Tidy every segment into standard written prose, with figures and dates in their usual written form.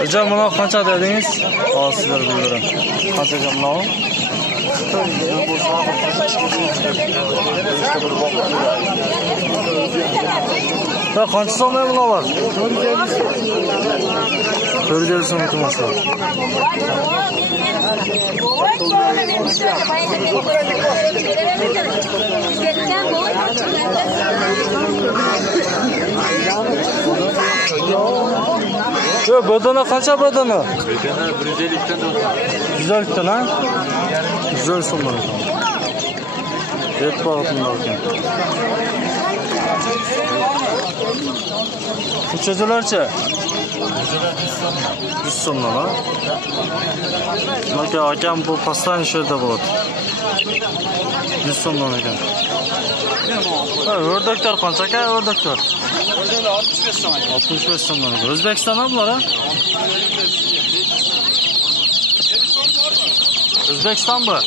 Hocam buna qancha dedingiz? Hozir sizlarga beraman. Qanchaga buni? Da qancha so'mga bunalar? 450 so'm turmoqchi. Yo, badana qancha badana? Badana 150 dan 150 dan ha? 150 so'mdan. Yetib bag'atlar ekan. Cho'jalarcha? 100 so'mdan ha? Maka akam bu pastan sherda bo'ladi. 100 so'mdan ekan. Ha, o'rdaklar qancha aka, o'rdaklar? O'rdaklar 65 so'm. 65 so'mdan ekan. O'zbekistondan bular ha? O'zbekistonmi?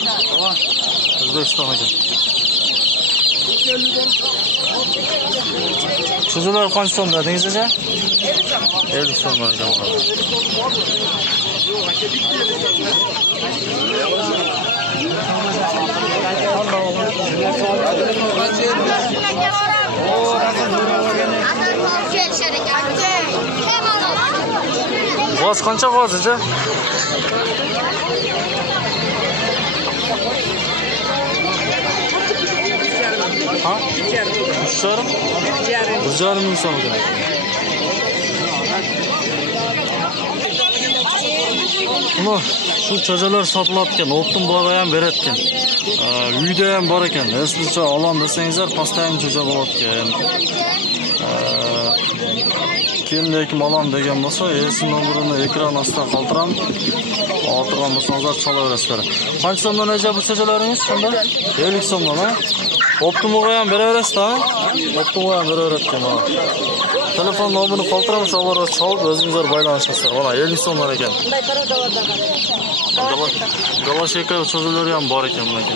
O'zbekiston ekan. Cho'jalar qancha so'm dedingiz aka? 50 so'mdan ekan. G'oz qancha g'oz aka? Ha? 3,5 ming so'm ekan. Mana shu cho'jalar sotiladi ekan, o'tdim bog'i ham beradi ekan. Uyda ham bor ekan. Sizcha olon desangizlar, pastda ham cho'ja bo'ladi ekan. Kimdeki malon degan bo'lsa, esin nomerini ekran ostida qoldiramiz. Ortiqon bo'lsangiz chalaverasizlar. Qancha so'mdan aka bu cho'jalaringiz shunda? 50 so'mdan ha? Optimumga ham beraverasiz-da? Optimumga ham beraveradi-kan. Telefon nomerini qoldiramiz, avvalroq chalib o'zingizlar baylanishlarsizlar. Mana 50 so'mdan ekan. Galasheka cho'jalari ham bor ekan bunga.